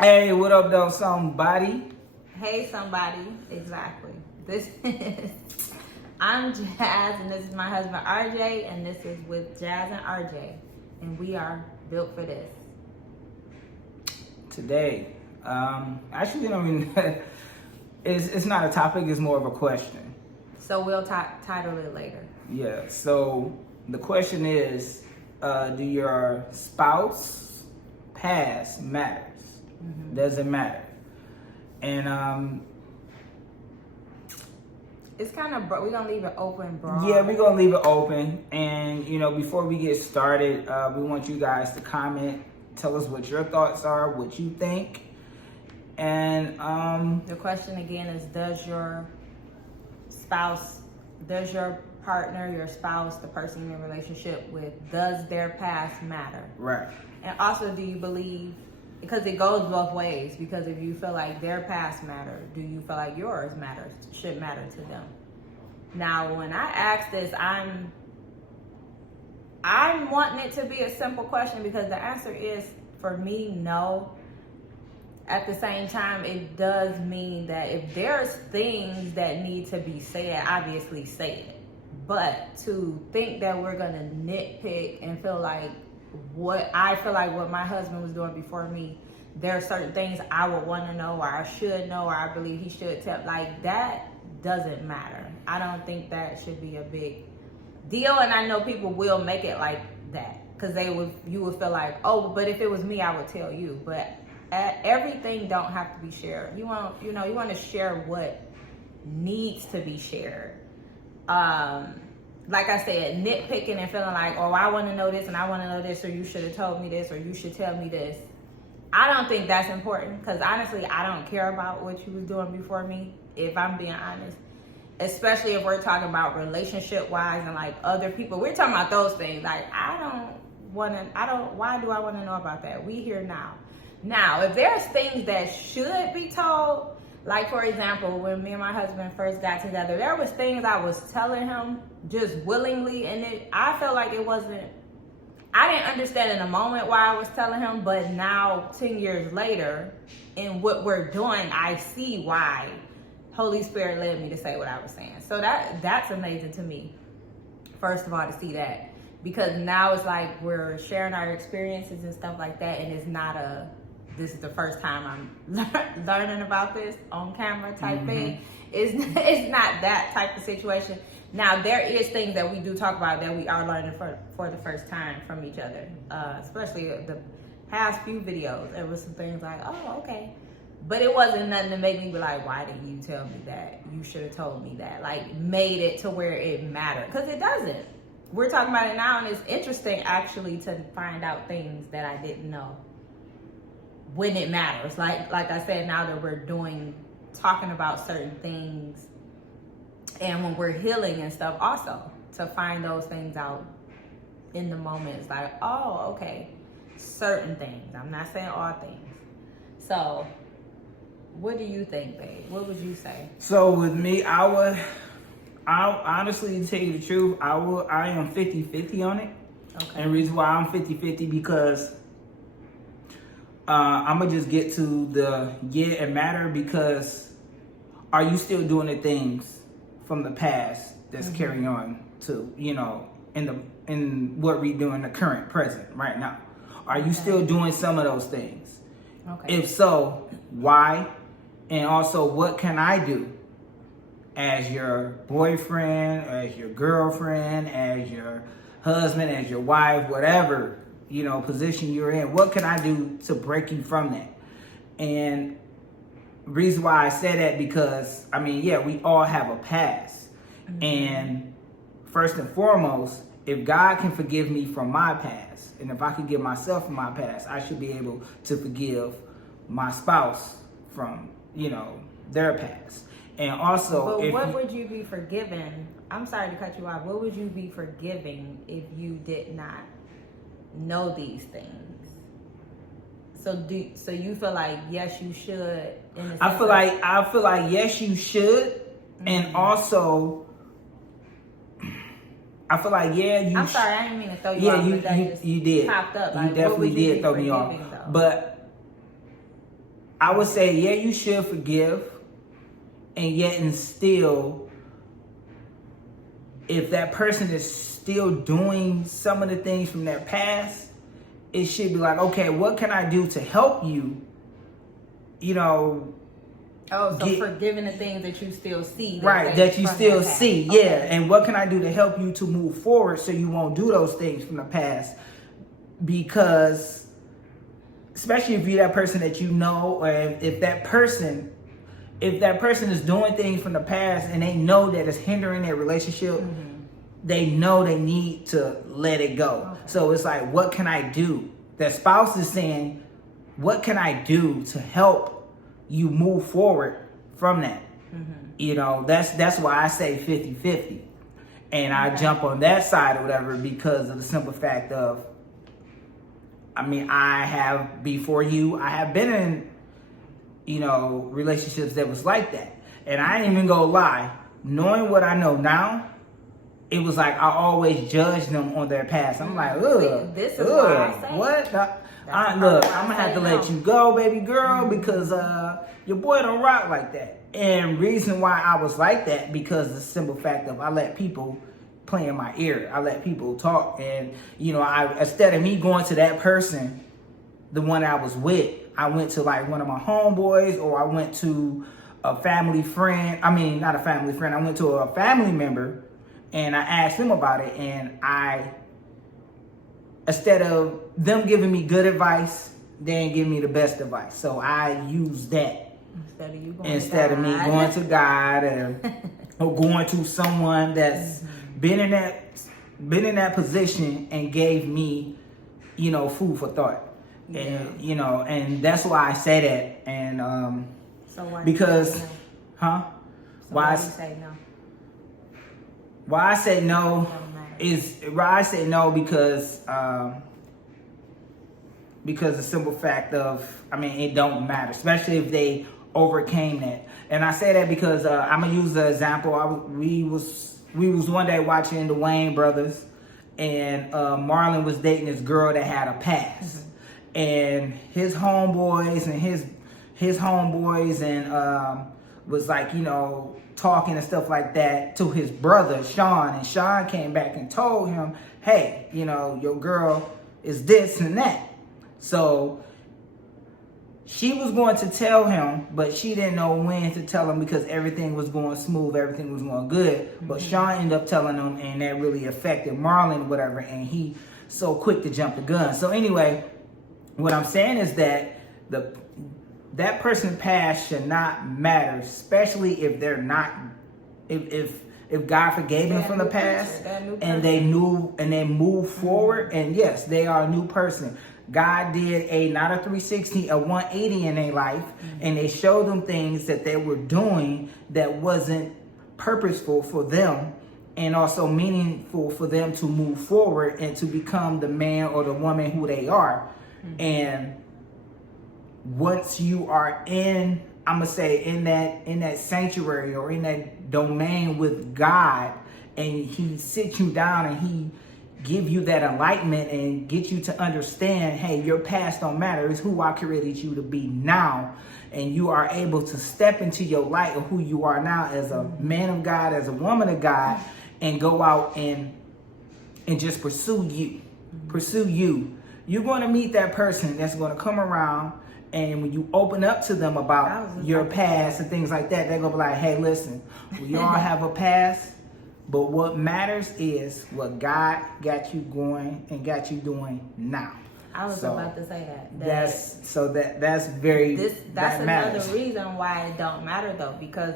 Hey, what up, though, somebody? Hey, somebody. Exactly. This is. I'm Jazz, and this is my husband RJ, and this is with Jazz and RJ, and we are built for this. Today, actually, I mean, it's not a topic, it's more of a question. So we'll title it later. Yeah, so the question is, do your spouse past matters? Does it matter? And It's kind of we're gonna leave it open, broad. yeah, we're gonna leave it open. And before we get started, we want you guys to comment, tell us what your thoughts are, what you think. And The question again is: does your partner, your spouse, the person you're in a relationship with, does their past matter? right. And also, do you believe? Because it goes both ways. Because if you feel like their past matter, do you feel like yours should matter to them? Now, when I ask this, I'm wanting it to be a simple question because the answer is, for me, no. At the same time, it does mean that if there's things that need to be said, obviously say it. But to think that we're gonna nitpick and feel like what my husband was doing before me, there are certain things I would want to know, or I should know, or I believe he should tell. Like, that doesn't matter. I don't think that should be a big deal, and I know people will make it like that because you would feel like, oh, but if it was me, I would tell you. But everything don't have to be shared. You want to share what needs to be shared. Like I said, nitpicking and feeling like, oh, I want to know this and I want to know this, or you should have told me this, or you should tell me this. I don't think that's important because honestly, I don't care about what you was doing before me, if I'm being honest. Especially if we're talking about relationship wise and like other people. We're talking about those things. Like, why do I want to know about that? We here now. Now, if there's things that should be told, like, for example, when me and my husband first got together, there was things I was telling him just willingly, and I felt like it wasn't, I didn't understand in the moment why I was telling him, but now, 10 years later, in what we're doing, I see why Holy Spirit led me to say what I was saying. So that's amazing to me, first of all, to see that. Because now it's like we're sharing our experiences and stuff like that, and it's not this is the first time I'm learning about this on camera type thing. It's not that type of situation. Now, there is things that we do talk about that we are learning for the first time from each other, especially the past few videos. There was some things like, oh, okay. But it wasn't nothing to make me be like, why didn't you tell me that? You should have told me that. Like, made it to where it mattered. Because it doesn't. We're talking about it now, and it's interesting, actually, to find out things that I didn't know when it matters. Like I said, now that we're talking about certain things, and when we're healing and stuff also, to find those things out in the moment. It's like, oh, okay, certain things. I'm not saying all things. So what do you think, babe? What would you say? So with me, I'll honestly, to tell you the truth, I am 50-50 on it. Okay. And the reason why I'm 50-50 because I'm gonna just get to the it matter, because are you still doing the things from the past that's carrying on to in what we do in the current present right now? Are you still doing some of those things? Okay. If so, why? And also, what can I do as your boyfriend, as your girlfriend, as your husband, as your wife, whatever position you're in? What can I do to break you from that? And reason why I say that, because we all have a past. And first and foremost, if God can forgive me from my past, and if I can give myself from my past, I should be able to forgive my spouse from their past. And also, but what would you be forgiven? I'm sorry to cut you off. What would you be forgiving if you did not know these things? So you feel like yes, you should. I feel like yes, you should, and also I feel like I'm sorry, I didn't mean to throw you off. You did. Popped up. You like, definitely did throw me off. Though? But I would say, yeah, you should forgive, and yet and still, if that person is still doing some of the things from their past, it should be like, okay, what can I do to help you? You know. Oh, so forgiving the things that you still see. That you still see, okay. Yeah. And what can I do to help you to move forward so you won't do those things from the past? Because, especially if you're that person that you know, or if that person is doing things from the past and they know that it's hindering their relationship, they know they need to let it go. Okay. So it's like, what can I do? The spouse is saying, what can I do to help you move forward from that? You know, that's why I say 50-50. And I jump on that side or whatever because of the simple fact of, I mean, I have been in, you know, relationships that was like that. And I ain't even gonna lie, knowing what I know now, it was like I always judged them on their past. I'm like, ugh, this is why I say what? Look, I'm gonna have to let you go, baby girl, because your boy don't rock like that. And reason why I was like that, because the simple fact of I let people play in my ear. I let people talk, and you know, instead of me going to that person, the one I was with, I went to like one of my homeboys, or I went to a family friend. I mean, not a family friend. I went to a family member, and I asked them about it, and instead of them giving me good advice, they didn't give me the best advice. So I used that instead of me going to God or going to someone that's been in that position and gave me, you know, food for thought. Yeah. And you know, and that's why I say that. And so why because, no? So why do you say no? Why I say no is why I say no because the simple fact of, I mean, it don't matter, especially if they overcame that. And I say that because I'm gonna use the example. We was one day watching the Wayne brothers, and Marlon was dating this girl that had a past, and his homeboys and was like, you know, talking and stuff like that to his brother Sean, and Sean came back and told him, hey, you know, your girl is this and that. So she was going to tell him, but she didn't know when to tell him because everything was going smooth, everything was going good. But Sean ended up telling him, and that really affected Marlon, whatever, and he so quick to jump the gun. So anyway, what I'm saying is that that person's past should not matter, especially if they're not, if God forgave them from the past and they move forward, and yes, they are a new person. God did not a 360, a 180 in their life, and they showed them things that they were doing that wasn't purposeful for them and also meaningful for them to move forward and to become the man or the woman who they are. And once you are in, I'm gonna say, in that sanctuary or in that domain with God, and he sits you down and he give you that enlightenment and get you to understand, hey, your past don't matter. It's who I created you to be now. And you are able to step into your light of who you are now as a man of God, as a woman of God, and go out and just pursue you. Pursue you. You're going to meet that person that's going to come around, and when you open up to them about your past and things like that, they're going to be like, hey, listen, we all have a past. But what matters is what God got you going and got you doing now. I was about to say that. That's another reason why it don't matter though, because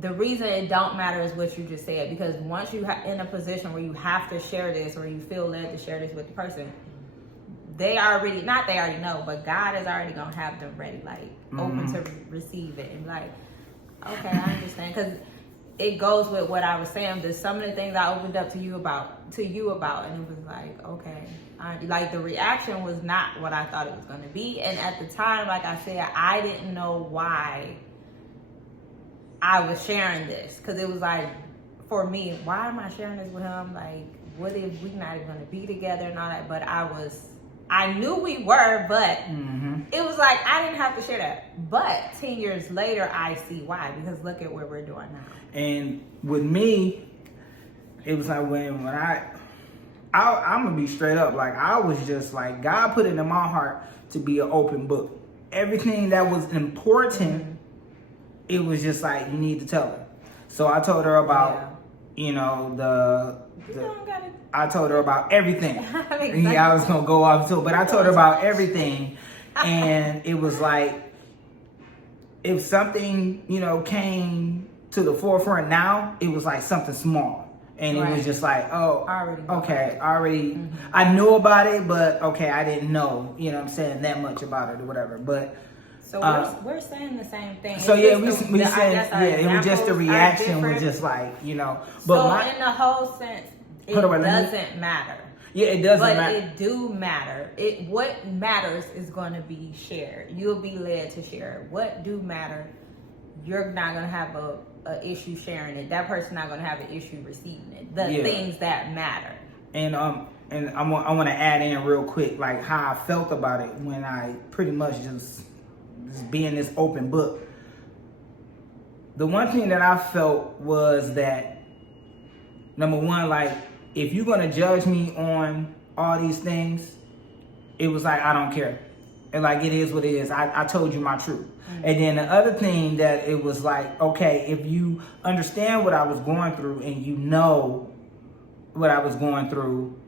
the reason it don't matter is what you just said, because once you in a position where you have to share this, or you feel led to share this with the person, they already know, but God is already gonna have them ready, like open to receive it, and like, okay, I understand, because it goes with what I was saying. There's some of the things I opened up to you about, and it was like, okay, like the reaction was not what I thought it was going to be. And at the time, like I said, I didn't know why I was sharing this, because it was like, for me, why am I sharing this with him? Like, what if we're not even going to be together and all that? But I was I knew we were, but Mm-hmm. it was like I didn't have to share that. But 10 years later, I see why, because look at what we're doing now. And with me, it was like when I'm gonna be straight up. Like I was just like, God put it in my heart to be an open book. Everything that was important, it was just like you need to tell her. So I told her about, you know, I told her about everything. Yeah, I was gonna go off too, but I told her about everything, and it was like if something, you know, came to the forefront now, it was like something small. And it was just like, oh, I knew about it, but okay, I didn't know, you know what I'm saying, that much about it or whatever. But so we're saying the same thing. So yeah, we said, yeah, it was just the reaction was just like, you know. But so in the whole sense, it doesn't matter. Yeah, it doesn't matter. But it do matter. What matters is going to be shared. You'll be led to share it. What do matter, you're not going to have a issue sharing it. That person's not going to have an issue receiving it. The things that matter. And I want to add in real quick, like how I felt about it when I pretty much just being this open book. The one thing that I felt was that, number one, like if you're going to judge me on all these things, it was like, I don't care. And like, it is what it is. I told you my truth. Mm-hmm. And then the other thing that it was like, okay, if you understand what I was going through and you know what I was going through,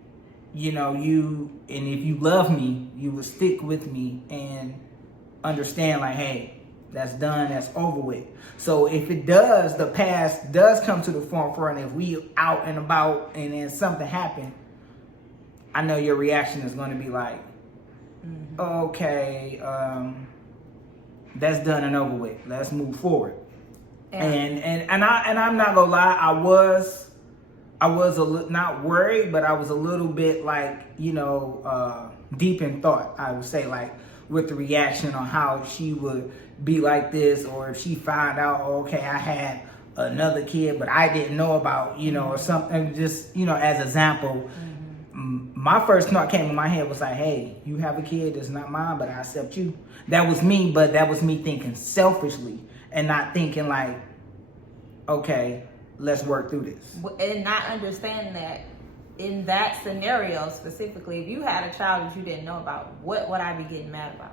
you know, and if you love me, you would stick with me and understand like, hey, that's done, that's over with. So if it does, the past does come to the forefront, if we out and about and then something happened, I know your reaction is going to be like, okay, that's done and over with. Let's move forward. And I'm not gonna lie, I was not worried, but I was a little bit like, you know, deep in thought. I would say, like, with the reaction on how she would be like this, or if she found out, okay, I had another kid, but I didn't know about, you know, or something. Just, you know, as example. My first thought came in my head was like, hey, you have a kid that's not mine, but I accept you. That was me, but that was me thinking selfishly and not thinking like, okay, let's work through this. And not understanding that in that scenario specifically, if you had a child that you didn't know about, what would I be getting mad about?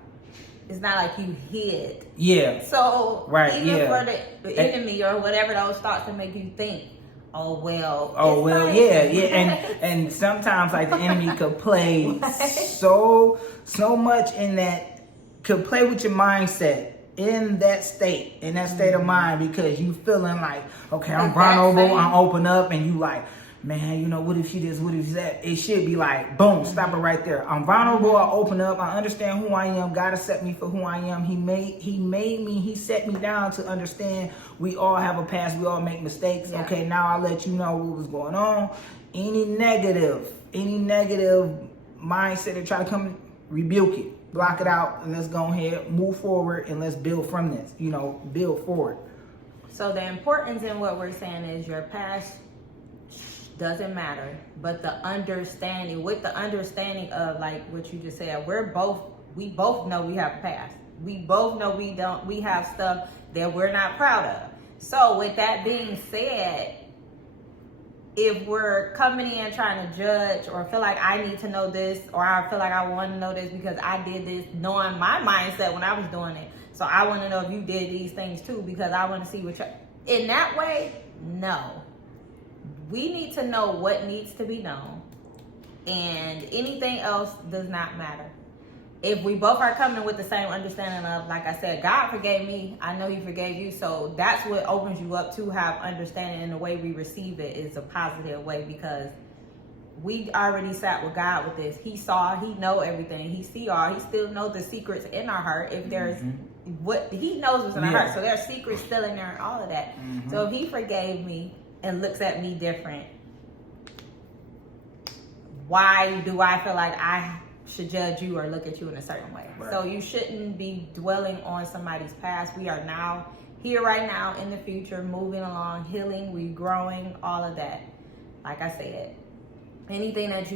It's not like you hid. Yeah. So even for the enemy or whatever those thoughts that make you think, and sometimes like the enemy could play so much in that, could play with your mindset in that state of mind, because you feeling like, okay, I'm vulnerable, I'm open up, and you like, man, you know, what if she this, what if that? It should be like, boom, stop it right there. I'm vulnerable, I open up, I understand who I am. God has set me for who I am. He made me, he set me down to understand we all have a past, we all make mistakes. Yeah. Okay, now I let you know what was going on. Any negative mindset that try to come, rebuke it, block it out, and let's go ahead, move forward, and let's build from this, you know, build forward. So the importance in what we're saying is your past doesn't matter, but the understanding, with the understanding of like what you just said, we both know we have a past. We both know we have stuff that we're not proud of. So with that being said, if we're coming in trying to judge or feel like I need to know this, or I feel like I want to know this because I did this, knowing my mindset when I was doing it, so I want to know if you did these things too because I want to see what you're, in that way, no. We need to know what needs to be known, and anything else does not matter. If we both are coming with the same understanding of, like I said, God forgave me, I know he forgave you, so that's what opens you up to have understanding, and the way we receive it is a positive way, because we already sat with God with this. He saw, he know everything, he see all, he still knows the secrets in our heart. If there's what he knows what's in our heart, so there's secrets still in there and all of that. So if he forgave me and looks at me different, why do I feel like I should judge you or look at you in a certain way? Right. So you shouldn't be dwelling on somebody's past. We are now here right now, in the future, moving along, healing, we growing, all of that. Like I said, anything that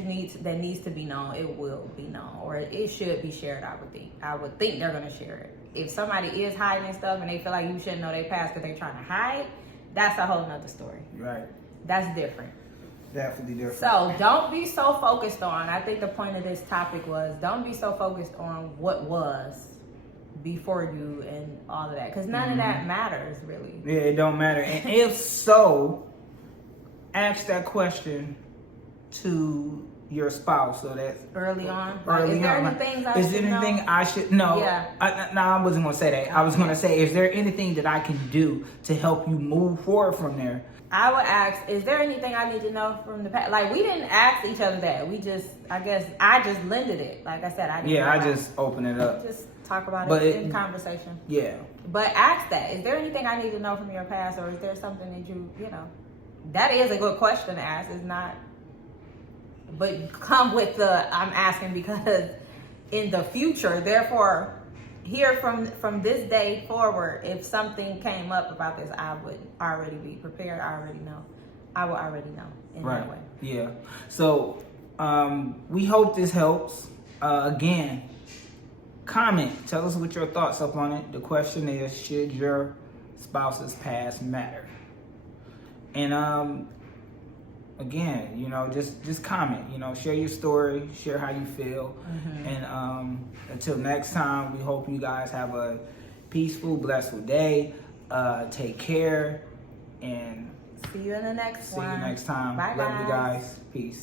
that needs to be known, it will be known, or it should be shared. I would think they're gonna share it. If somebody is hiding stuff and they feel like you shouldn't know their past because they're trying to hide, that's a whole nother story. Right. That's different. Definitely different. So don't be so focused on, I think the point of this topic was, don't be so focused on what was before you and all of that, because none of that matters really. Yeah, it don't matter. And if so, ask that question to your spouse, so that Early on, early is there on, any things I is should there anything know? I should know? Yeah. I wasn't gonna say that. I was gonna say, is there anything that I can do to help you move forward from there? I would ask, is there anything I need to know from the past? Like, we didn't ask each other that. We just, I guess, I just lended it. Like I said, I didn't. Yeah, I just open it up. just talk about But it in conversation. Yeah. But ask that. Is there anything I need to know from your past, or is there something that you know? That is a good question to ask. It's not, but come with the, I'm asking because in the future, therefore, here from this day forward, if something came up about this, I would already be prepared. I already know. I will already know in that way. Yeah. So we hope this helps. Again, comment. Tell us what your thoughts up on it. The question is, should your spouse's past matter? And again, you know, just comment. You know, share your story, share how you feel. And until next time, we hope you guys have a peaceful, blissful day. Take care, and See you in the next one. see you next time. Bye, Love you guys. guys. Peace.